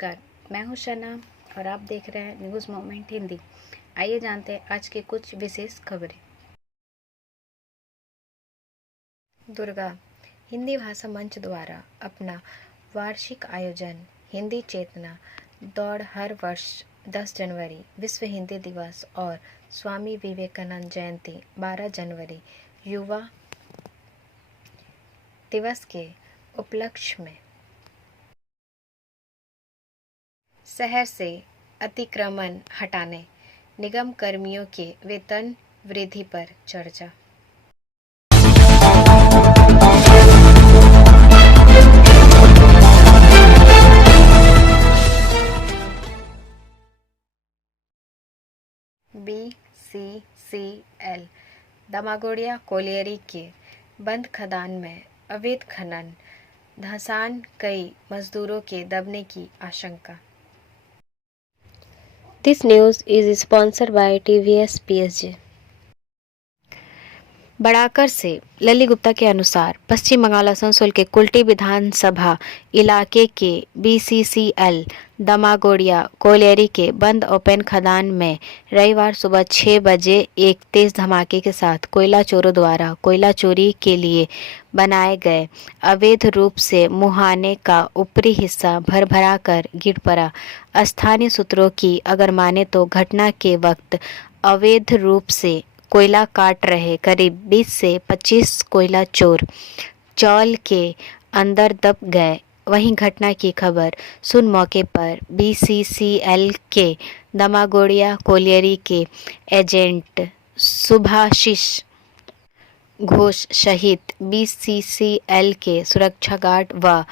नमस्कार, मैं हूं शना और आप देख रहे हैं न्यूज़ मोमेंट हिंदी। आइए जानते हैं आज की कुछ विशेष खबरें। दुर्गा हिंदी भाषा मंच द्वारा अपना वार्षिक आयोजन हिंदी चेतना दौड़ हर वर्ष 10 जनवरी विश्व हिंदी दिवस और स्वामी विवेकानंद जयंती 12 जनवरी युवा दिवस के उपलक्ष्य में शहर से अतिक्रमण हटाने निगम कर्मियों के वेतन वृद्धि पर चर्चा। BCCL दामागोड़िया कोलियरी के बंद खदान में अवैध खनन धंसान, कई मजदूरों के दबने की आशंका। This news is sponsored by TVS PSG। बढ़ाकर से लली गुप्ता के अनुसार पश्चिम बंगाल आसनसोल के कुल्टी विधानसभा इलाके के BCCL दामागोड़िया कोलियरी के बंद ओपन खदान में रविवार सुबह 6 बजे एक तेज धमाके के साथ कोयला चोरों द्वारा कोयला चोरी के लिए बनाए गए अवैध रूप से मुहाने का ऊपरी हिस्सा भरभरा कर गिर पड़ा। स्थानीय सूत्रों की अगर माने तो घटना के वक्त अवैध रूप से कोयला काट रहे करीब 20 से 25 कोयला चोर चौल के अंदर दब गए। वहीं घटना की खबर सुन मौके पर BCCL के दामागोड़िया कोलियरी के एजेंट सुभाशीष घोष सहित BCCL के सुरक्षा गार्ड व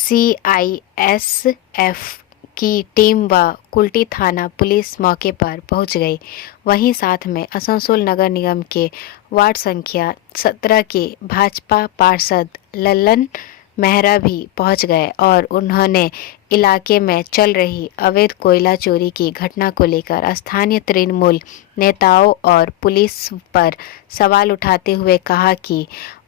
CISF की टीम व कुल्टी थाना पुलिस मौके पर पहुंच गई। वहीं साथ में आसनसोल नगर निगम के वार्ड संख्या 17 के भाजपा पार्षद लल्लन मेहरा भी पहुंच गए और उन्होंने इलाके में चल रही अवैध कोयला चोरी की घटना को लेकर स्थानीय तृणमूल नेताओं और पुलिस पर सवाल उठाते हुए कहा कि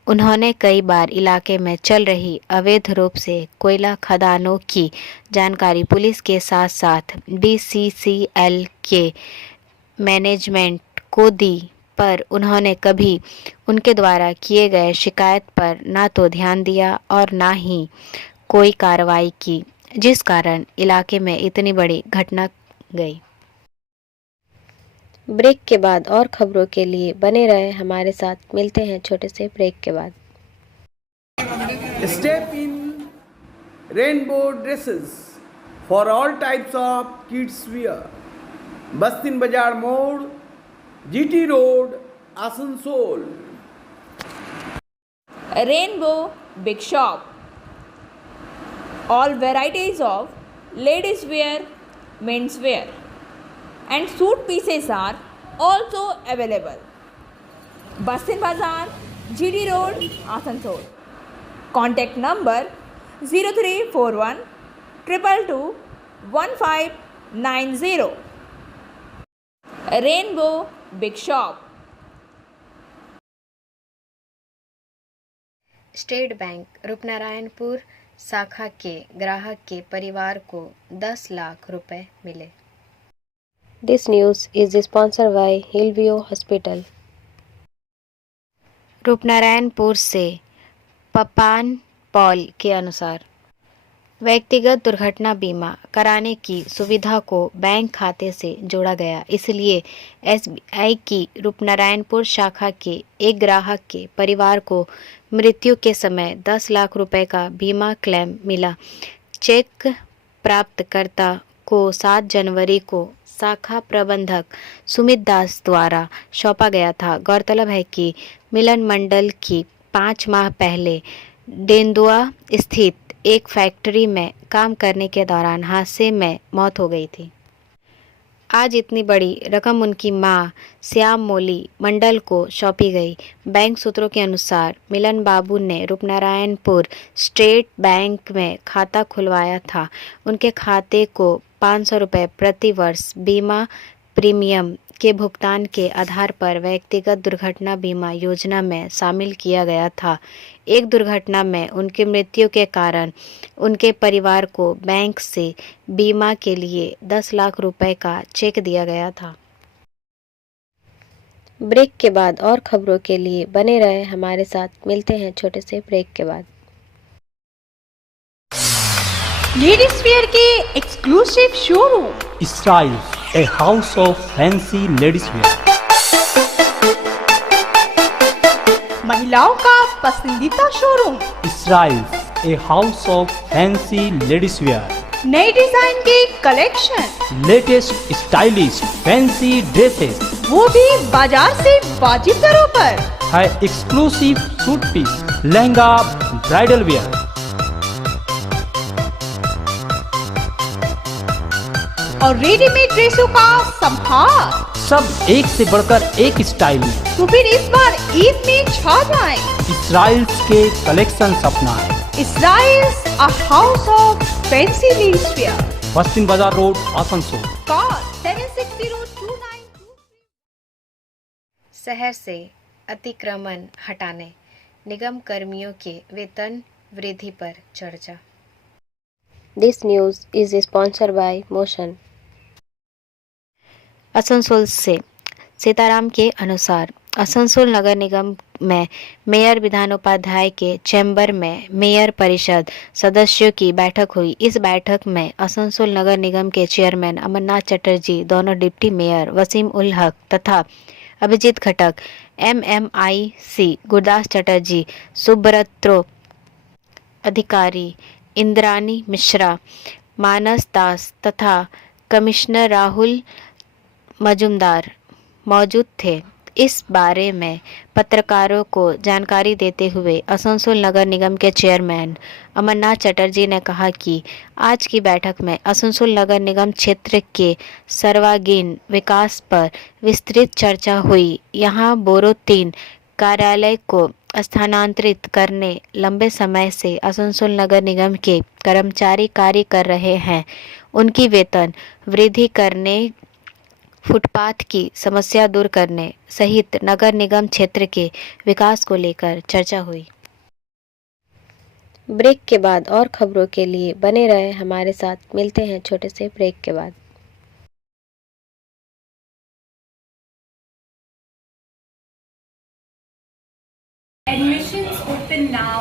उन्होंने कई बार इलाके में चल रही अवैध रूप से कोयला खदानों की जानकारी पुलिस के साथ साथ BCCL के मैनेजमेंट को दी, पर उन्होंने कभी उनके द्वारा किए गए शिकायत पर ना तो ध्यान दिया और ना ही कोई कार्रवाई की, जिस कारण इलाके में इतनी बड़ी घटना गई। ब्रेक के बाद और खबरों के लिए बने रहे हमारे साथ। मिलते हैं छोटे से ब्रेक के बाद। Step in rainbow dresses for all types of kids wear. Bastin Bazar Mode, GT Road, Asansol. Rainbow Big Shop. All varieties of ladies wear, men's wear, and suit pieces are also available. Bastin Bazar, GD Road, Asansol. Contact number 0341 222 1590. Rainbow Big Shop. State bank Rupnarayanpur शाखा के ग्राहक के परिवार को 10 लाख रुपए मिले। This news is sponsored by Hillview Hospital। Rupnarayanpur से पपान Paul के अनुसार व्यक्तिगत दुर्घटना बीमा कराने की सुविधा को बैंक खाते से जोड़ा गया, इसलिए SBI की रूपनारायणपुर शाखा के एक ग्राहक के परिवार को मृत्यु के समय 10 लाख रुपए का बीमा क्लेम मिला। चेक प्राप्तकर्ता को 7 जनवरी को शाखा प्रबंधक सुमित दास द्वारा सौंपा गया था। गौरतलब है कि मिलन मंडल की 5 माह पहले डेंदुआ स्थित एक फैक्ट्री में काम करने के दौरान हादसे में मौत हो गई थी। आज इतनी बड़ी रकम उनकी मां श्याम मोली मंडल को सौंपी गई। बैंक सूत्रों के अनुसार मिलन बाबू ने रूपनारायणपुर स्टेट बैंक में खाता खुलवाया था। उनके खाते को 500 रुपये प्रति वर्ष बीमा प्रीमियम के भुगतान के आधार पर व्यक्तिगत दुर्घटना बीमा योजना में शामिल किया गया था। एक दुर्घटना में उनकी मृत्यु के कारण उनके परिवार को बैंक से बीमा के लिए 10 लाख रुपए का चेक दिया गया था। ब्रेक के बाद और खबरों के लिए बने रहे हमारे साथ। मिलते हैं छोटे से ब्रेक के बाद। लेडीज वेयर के exclusive showroom Style, a house of fancy ladies wear. महिलाओं का पसंदीदा showroom, Style, a house of fancy ladies wear. नए डिजाइन के collection, Latest stylish fancy dresses वो भी बाजार से वाजिब दरों पर। है exclusive suit piece, lehenga, bridal wear, और रेडीमेड ड्रेसों का संभार। सब एक से बढ़कर एक स्टाइल में। तो फिर इस बार ईद में छा जाएं। इसराइल्स के कलेक्शन अपनाएं। Israel's a house of fancy ladies wear. पश्चिम बाजार रोड, आसनसोल। Call 7602923। शहर से अतिक्रमण हटाने निगम कर्मियों के वेतन वृद्धि पर चर्चा। This news is sponsored by motion. Asansol से सीताराम के अनुसार आसनसोल नगर निगम में मेयर विधान उपाध्याय के चैम्बर में मेयर परिषद सदस्यों की बैठक हुई। इस बैठक में आसनसोल नगर निगम के चेयरमैन अमरनाथ चटर्जी, दोनों डिप्टी मेयर वसीम उल हक तथा अभिजीत खटक, MMIC गुरदास चटर्जी, सुब्रतो अधिकारी, इंद्रानी मिश्रा, मानस दास तथा कमिश्नर राहुल मजुमदार मौजूद थे। इस बारे में पत्रकारों को जानकारी देते हुए आसनसोल नगर निगम के चेयरमैन अमरनाथ चटर्जी ने कहा कि आज की बैठक में आसनसोल नगर निगम क्षेत्र के सर्वांगीण विकास पर विस्तृत चर्चा हुई। यहां बोरो 3 कार्यालय को स्थानांतरित करने लंबे समय से आसनसोल नगर निगम के कर्मचारी कार्य कर रहे हैं, उनकी वेतन वृद्धि करने, फुटपाथ की समस्या दूर करने सहित नगर निगम क्षेत्र के विकास को लेकर चर्चा हुई। ब्रेक के बाद और खबरों के लिए बने रहे हमारे साथ। मिलते हैं छोटे से ब्रेक के बाद। Admissions open now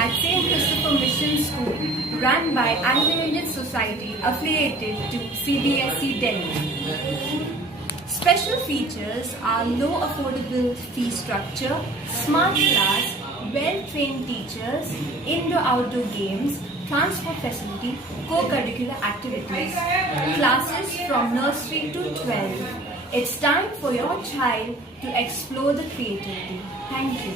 at St. Christopher Mission School, run by Anglo-Indian Society affiliated to CBSE Delhi. Special features are low affordable fee structure, smart class, well-trained teachers, indoor-outdoor games, transport facility, co-curricular activities, classes from nursery to 12. It's time for your child to explore the creativity. Thank you.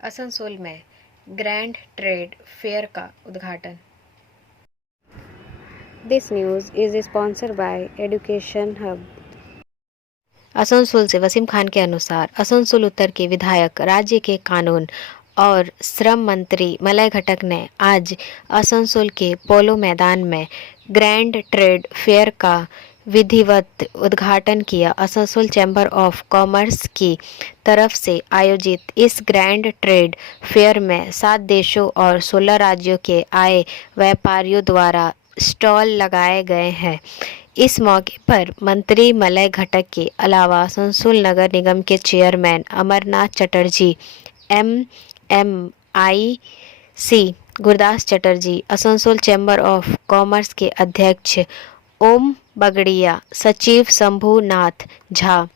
Asansol में grand trade fair का उद्घाटन। This news is sponsored by education hub. Asansol से वसीम खान के अनुसार आसनसोल उत्तर के विधायक, राज्य के कानून और श्रम मंत्री मलय घटक ने आज आसनसोल के पोलो मैदान में ग्रैंड ट्रेड फेयर का विधिवत उद्घाटन किया। आसनसोल चैम्बर ऑफ कॉमर्स की तरफ से आयोजित इस ग्रैंड ट्रेड फेयर में 7 देशों और 16 राज्यों के आए व्यापारियों द्वारा स्टॉल लगाए गए हैं। इस मौके पर मंत्री मलय घटक के अलावा आसनसोल नगर निगम के chairman Amarnath Chatterjee, MMIC Gurdas Chatterjee, Asansol chamber of commerce के अध्यक्ष ओम बगड़िया, सचिव शंभुनाथ झा,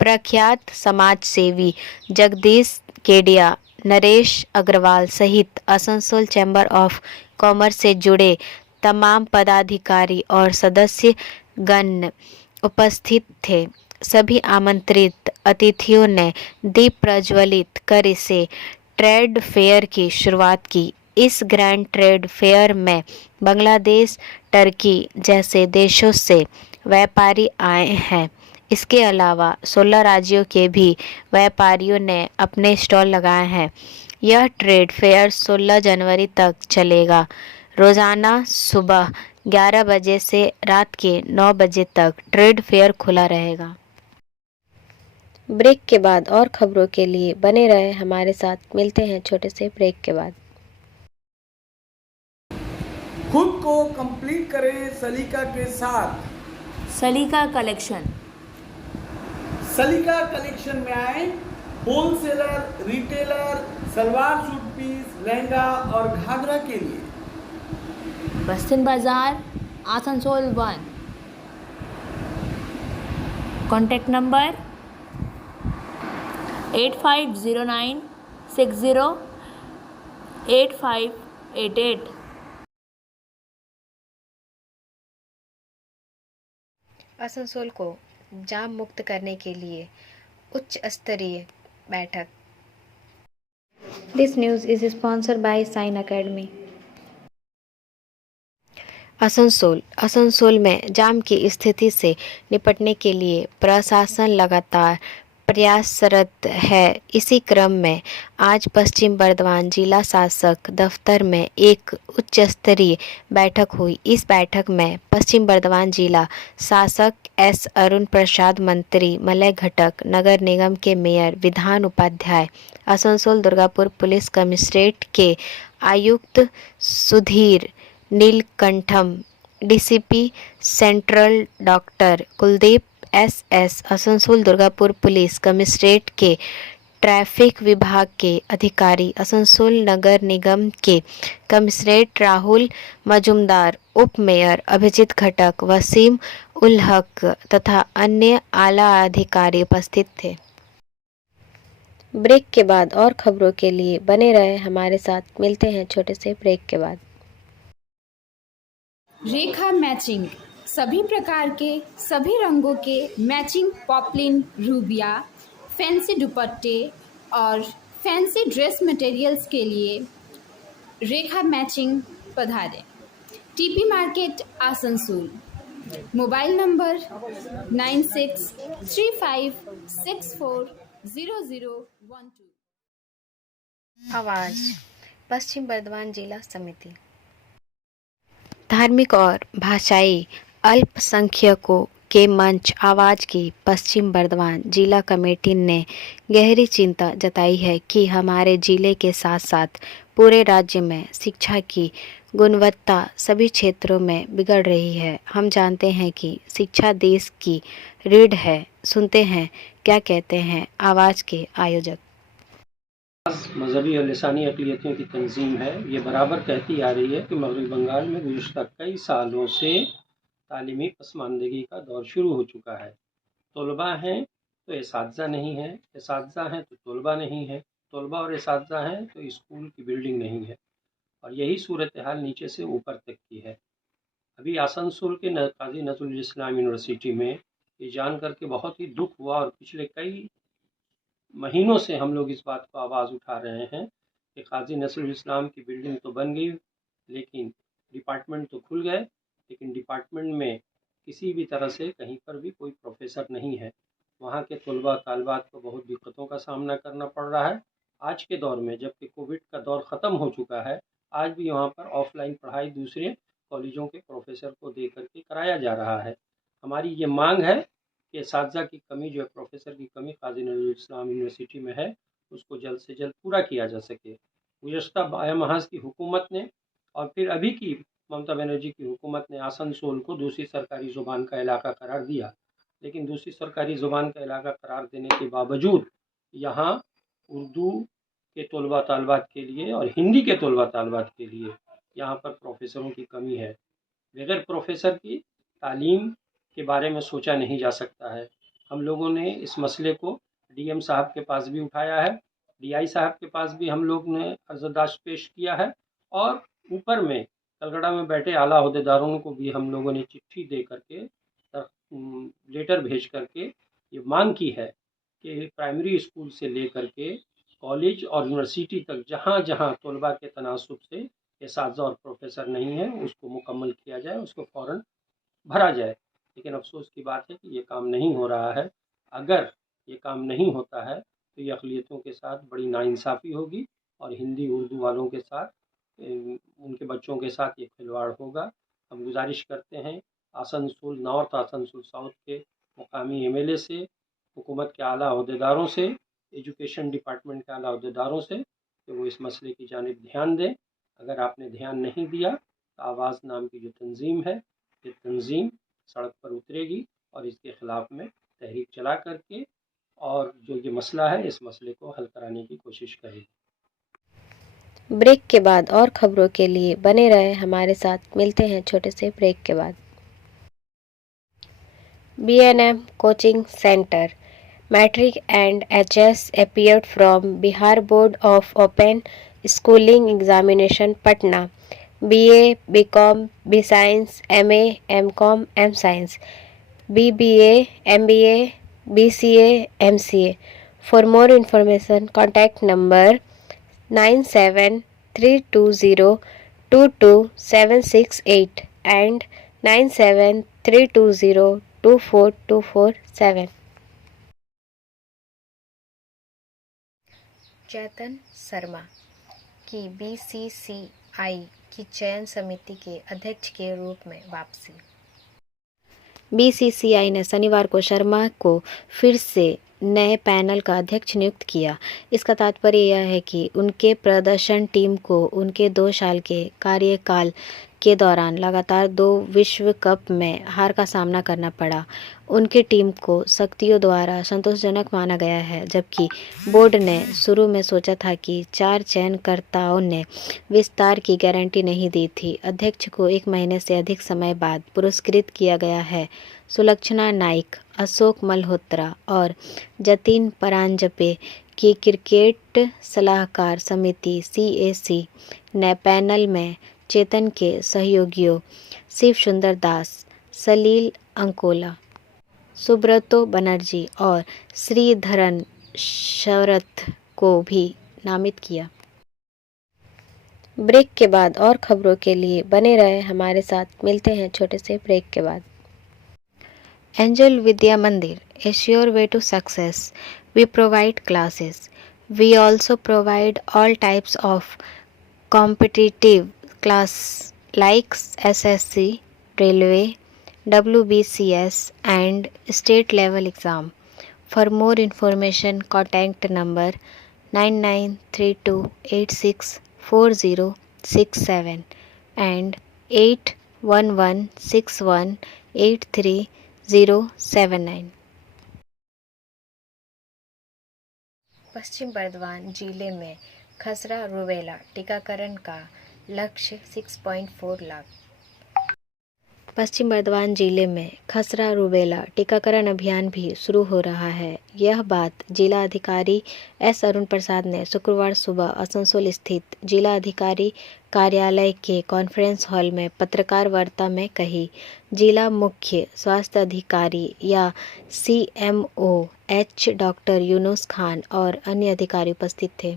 प्रख्यात समाज सेवी जगदीश केडिया, नरेश अग्रवाल सहित आसनसोल चैम्बर ऑफ कॉमर्स से जुड़े तमाम पदाधिकारी और सदस्य गण उपस्थित थे। सभी आमंत्रित अतिथियों ने दीप प्रज्वलित कर इसे ट्रेड फेयर की शुरुआत की। इस ग्रैंड ट्रेड फेयर में बांग्लादेश, टर्की जैसे देशों से व्यापारी आए हैं। इसके अलावा 16 राज्यों के भी व्यापारियों ने अपने स्टॉल लगाए हैं। यह ट्रेड फेयर 16 जनवरी तक चलेगा। रोज़ाना सुबह 11 बजे से रात के 9 बजे तक ट्रेड फेयर खुला रहेगा। ब्रेक के बाद और खबरों के लिए बने रहे हमारे साथ। मिलते हैं छोटे से ब्रेक के बाद। खुद को कंप्लीट करें सलीका के साथ। सलीका कलेक्शन। सलीका कलेक्शन में आए wholesaler, retailer, salwar suit piece, lehenga और घाघरा के लिए। बस्तिन बाजार, आसनसोल 1। Contact number 8509 60 8588। आसनसोल को जाम मुक्त करने के लिए उच्च स्तरीय बैठक। This news is sponsored by sine academy. Asansol में जाम की स्थिति से निपटने के लिए प्रशासन लगातार प्रयासरत है। इसी क्रम में आज पश्चिम बर्धमान जिला शासक दफ्तर में एक उच्च स्तरीय बैठक हुई। इस बैठक में पश्चिम बर्धमान जिला शासक एस अरुण प्रसाद, मंत्री मलय घटक, नगर निगम के मेयर विधान उपाध्याय, आसनसोल दुर्गापुर पुलिस कमिश्नरेट के आयुक्त Sudhir Neelakantham, DCP central doctor Kuldeep S, Asansol Durgapur police commissionerate के ट्रैफिक विभाग के अधिकारी, आसनसोल नगर निगम के कमिश्नरेट राहुल मजुमदार, उप मेयर अभिजीत घटक, वसीम उल हक तथा अन्य आला अधिकारी उपस्थित थे। ब्रेक के बाद और खबरों के लिए बने रहे हमारे साथ। मिलते हैं छोटे से ब्रेक के बाद। रेखा मैचिंग, सभी प्रकार के सभी रंगों के मैचिंग पॉपलिन, रूबिया, फैंसी दुपट्टे और फैंसी ड्रेस मटेरियल्स के लिए रेखा मैचिंग पधारें। TP market Asansol. Mobile number 9635640012। आवाज पश्चिम बर्धमान जिला समिति। धार्मिक और भाषाई अल्पसंख्यकों के मंच आवाज की पश्चिम बर्धमान जिला कमेटी ने गहरी चिंता जताई है कि हमारे जिले के साथ साथ पूरे राज्य में शिक्षा की गुणवत्ता सभी क्षेत्रों में बिगड़ रही है। हम जानते हैं कि शिक्षा देश की रीढ़ है। सुनते हैं क्या कहते हैं आवाज के आयोजक। मजहबी और लिसानी अक़लियतों की तंजीम है। ये बराबर कहती आ रही है कि मगरबी बंगाल में गुज़श्ता कई सालों से तालीमी पसमानदगी का दौर शुरू हो चुका है। तलबा हैं तो इसातिज़ा नहीं है, इसातिज़ा हैं तो तलबा नहीं है, तलबा और इसातिज़ा हैं तो स्कूल की बिल्डिंग नहीं है, और यही सूरत हाल नीचे से ऊपर तक की है। अभी आसनसोल के काजी नज़रुल इस्लाम यूनिवर्सिटी में ये जान करके बहुत ही दुख हुआ, और पिछले कई महीनों से हम लोग इस बात को आवाज़ उठा रहे हैं कि काजी नज़रुल इस्लाम की बिल्डिंग तो बन गई, लेकिन डिपार्टमेंट तो खुल गए, लेकिन डिपार्टमेंट में किसी भी तरह से कहीं पर भी कोई प्रोफेसर नहीं है। वहाँ के तलबा तालबात को बहुत दिक्कतों का सामना करना पड़ रहा है। आज के दौर में जबकि कोविड का दौर ख़त्म हो चुका है, आज भी वहाँ पर ऑफलाइन पढ़ाई दूसरे कॉलेजों के प्रोफेसर को दे करके कराया जा रहा है। हमारी ये मांग है कि इसातिज़ा की कमी जो है, प्रोफेसर की कमी काजी नज़रुल इस्लाम यूनिवर्सिटी में है, उसको जल्द से जल्द पूरा किया जा सके। गुज़श्ता बाया की हुकूमत ने और फिर अभी की ममता बनर्जी की हुकूमत ने आसनसोल को दूसरी सरकारी ज़ुबान का इलाका करार दिया, लेकिन दूसरी सरकारी ज़ुबान का इलाका करार देने के बावजूद यहाँ उर्दू के तलबा तालबात के लिए और हिंदी के तलबा तालबात के लिए यहाँ पर प्रोफेसरों की कमी है। बगैर प्रोफेसर की तालीम के बारे में सोचा नहीं जा सकता है। हम लोगों ने इस मसले को डीएम साहब के पास भी उठाया है, डीआई साहब के पास भी हम लोग ने अर्ज़दाश्त पेश किया है, और ऊपर में कलकत्ता में बैठे आला अहदेदारों को भी हम लोगों ने चिट्ठी दे करके लेटर भेज करके ये मांग की है कि प्राइमरी स्कूल से लेकर के कॉलेज और यूनिवर्सिटी तक जहाँ जहाँ तलबा के तनासुब से इसातिज़ा और प्रोफेसर नहीं है, उसको मुकम्मल किया जाए, उसको फ़ौरन भरा जाए। लेकिन अफसोस की बात है कि ये काम नहीं हो रहा है। अगर ये काम नहीं होता है तो ये अक़लियतों के साथ बड़ी नाइंसाफ़ी होगी और हिंदी उर्दू वालों के साथ उनके बच्चों के साथ ये खिलवाड़ होगा। हम गुजारिश करते हैं आसनसोल नॉर्थ, आसनसोल साउथ के मुकामी एमएलए से, हुकूमत के आला अहदेदारों से, एजुकेशन डिपार्टमेंट के आला अहदेदारों से कि वो इस मसले की जानिब ध्यान दें। अगर आपने ध्यान नहीं दिया तो आवाज़ नाम की जो तंजीम है, ये तंजीम सड़क पर उतरेगी और इसके ख़िलाफ़ में तहरीक चला करके और जो ये मसला है इस मसले को हल कराने की कोशिश करेगी। ब्रेक के बाद और खबरों के लिए बने रहे हमारे साथ। मिलते हैं छोटे से ब्रेक के बाद। B&M Coaching Center Matric and HS appeared from Bihar Board of Open Schooling Examination Patna. BA, BCom, B-Science, MA, MCom, M-Science, BBA, MBA, BCA, MCA. For more information, contact number 9732022768 and 9732024247. Chetan Sharma की BCCI की चयन समिति के अध्यक्ष के रूप में वापसी। BCCI ने शनिवार को शर्मा को फिर से नए पैनल का अध्यक्ष नियुक्त किया। इसका तात्पर्य यह है कि उनके प्रदर्शन टीम को उनके 2 साल के कार्यकाल के दौरान लगातार 2 विश्व कप में हार का सामना करना पड़ा। उनकी टीम को शक्तियों द्वारा संतोषजनक माना गया है, जबकि बोर्ड ने शुरू में सोचा था कि 4 चयनकर्ताओं ने विस्तार की गारंटी नहीं दी थी। अध्यक्ष को 1 महीने से अधिक समय बाद पुरस्कृत किया गया है। सुलक्षणा नाइक, अशोक मल्होत्रा और जतिन परांजपे की क्रिकेट सलाहकार समिति CAC ने पैनल में चेतन के सहयोगियों शिव सुंदर दास, सलील अंकोला, सुब्रतो बनर्जी और श्रीधरन शरथ को भी नामित किया। ब्रेक के बाद और खबरों के लिए बने रहे हमारे साथ। मिलते हैं छोटे से ब्रेक के बाद। एंजल विद्या मंदिर, a sure way to success. We provide classes. We also provide all types of competitive class like SSC, Railway, WBCS and state level exam. For more information, contact number 9932864067 and 8116183079. पश्चिम बर्धमान जिले में खसरा rubella टीकाकरण का लक्ष्य 6.4 लाख। पश्चिम बर्धमान जिले में खसरा rubella टीकाकरण अभियान भी शुरू हो रहा है। यह बात जिला अधिकारी S. अरुण प्रसाद ने शुक्रवार सुबह आसनसोल स्थित जिला अधिकारी कार्यालय के कॉन्फ्रेंस हॉल में पत्रकार वार्ता में कही। जिला मुख्य स्वास्थ्य अधिकारी या CMOH डॉक्टर यूनुस खान और अन्य अधिकारी उपस्थित थे।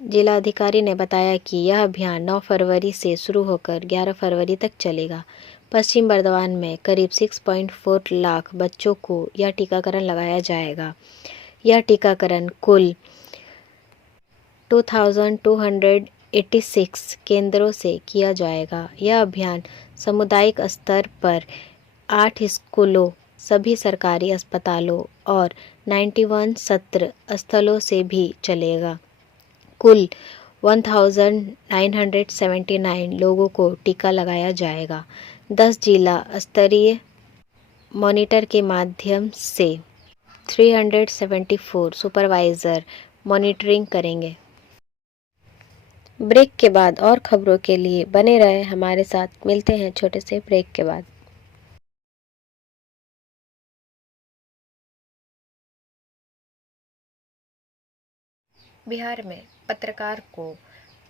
जिला अधिकारी ने बताया कि यह अभियान 9 फरवरी से शुरू होकर 11 फरवरी तक चलेगा। पश्चिम बर्धमान में करीब 6.4 लाख बच्चों को यह टीकाकरण लगाया जाएगा। यह टीकाकरण कुल 2286 केंद्रों से किया जाएगा। यह अभियान सामुदायिक स्तर पर 8 स्कूलों, सभी सरकारी अस्पतालों और 91 सत्र स्थलों से भी चलेगा। कुल 1979 लोगों को टीका लगाया जाएगा। 10 जिला स्तरीय मॉनिटर के माध्यम से 374 सुपरवाइज़र मॉनिटरिंग करेंगे। ब्रेक के बाद और खबरों के लिए बने रहे हमारे साथ। मिलते हैं छोटे से ब्रेक के बाद। बिहार में पत्रकार को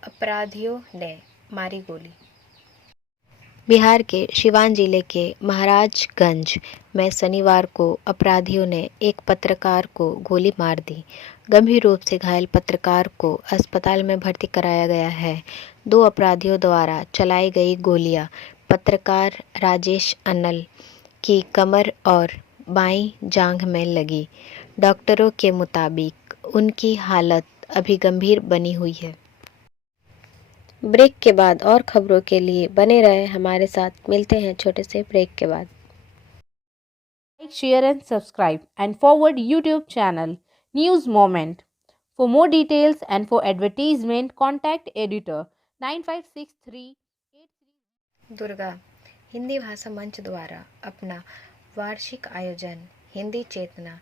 अपराधियों ने मारी गोली। बिहार के सिवान जिले के महाराजगंज में शनिवार को अपराधियों ने एक पत्रकार को गोली मार दी। गंभीर रूप से घायल पत्रकार को अस्पताल में भर्ती कराया गया है। 2 अपराधियों द्वारा चलाई गई गोलियां पत्रकार राजेश अनल की कमर और बाईं जांघ में लगी। डॉक्टरों के मुताबिक उनकी हालत अभी गंभीर बनी हुई है। ब्रेक के बाद और खबरों के लिए बने रहे हमारे साथ। मिलते हैं छोटे से ब्रेक के बाद। Like, share and subscribe and forward YouTube channel News Moment. For more details and for advertisement, contact editor 9563. Durga Hindi भाषा मंच द्वारा अपना वार्षिक आयोजन हिंदी चेतना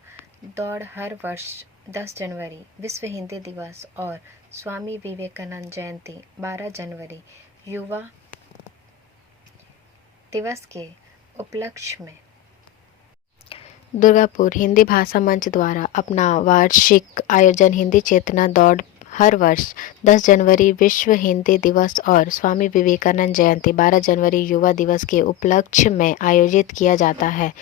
दौड़ हर वर्ष 10 जनवरी विश्व हिंदी दिवस और स्वामी विवेकानंद जयंती 12 जनवरी युवा दिवस के उपलक्ष्य में दुर्गापुर हिंदी भाषा मंच द्वारा अपना वार्षिक आयोजन हिंदी चेतना दौड़ हर वर्ष 10 जनवरी विश्व हिंदी दिवस और स्वामी विवेकानंद जयंती 12 जनवरी युवा दिवस के उपलक्ष्य में आयोजित किया जाता है।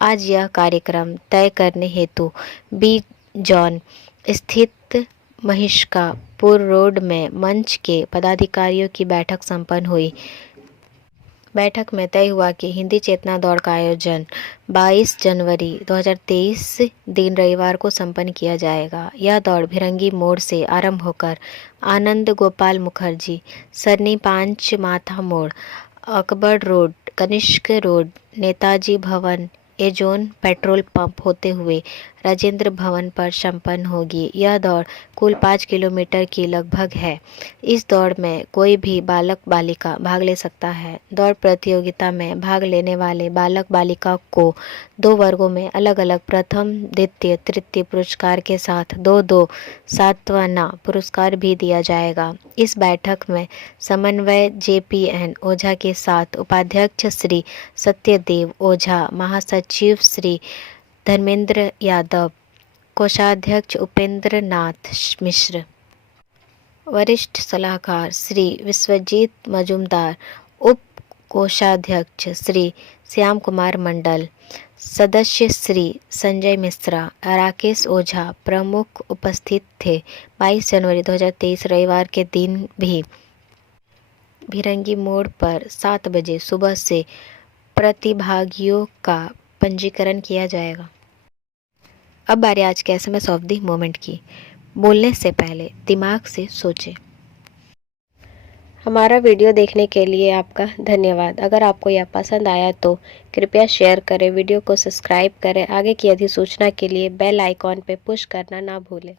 आज यह कार्यक्रम तय करने हेतु बी जॉन स्थित महिष्कापुर रोड में मंच के पदाधिकारियों की बैठक संपन्न हुई। बैठक में तय हुआ कि हिंदी चेतना दौड़ का आयोजन 22 जनवरी 2023 दिन रविवार को संपन्न किया जाएगा। यह दौड़ भिरंगी मोड़ से आरंभ होकर आनंद गोपाल मुखर्जी सरनी पांच माथा मोड़ अकबर रोड कनिष्क रोड नेताजी भवन एजोन पेट्रोल पंप होते हुए राजेंद्र भवन पर संपन्न होगी। यह दौड़ कुल 5 किलोमीटर की लगभग है। इस दौड़ में कोई भी बालक बालिका भाग ले सकता है। दौड़ प्रतियोगिता में भाग लेने वाले बालक बालिका को 2 वर्गों में अलग अलग प्रथम द्वितीय तृतीय पुरस्कार के साथ 2-2 सातवाना पुरस्कार भी दिया जाएगा। इस बैठक में समन्वय JPN ओझा के साथ उपाध्यक्ष श्री सत्यदेव ओझा, महासचिव श्री धर्मेंद्र यादव, कोषाध्यक्ष उपेंद्र नाथ मिश्र, वरिष्ठ सलाहकार श्री विश्वजीत मजूमदार, उप कोषाध्यक्ष श्री श्याम कुमार मंडल, सदस्य श्री संजय मिश्रा, राकेश ओझा प्रमुख उपस्थित थे। 22 जनवरी 2023 रविवार के दिन भी भिरंगी मोड़ पर 7 बजे सुबह से प्रतिभागियों का पंजीकरण किया जाएगा। अब बारी आज के SMS ऑफ द मोमेंट की। बोलने से पहले दिमाग से सोचें। हमारा वीडियो देखने के लिए आपका धन्यवाद। अगर आपको यह पसंद आया तो कृपया शेयर करें, वीडियो को सब्सक्राइब करें। आगे की अधिसूचना के लिए बेल आइकॉन पर पुश करना ना भूलें।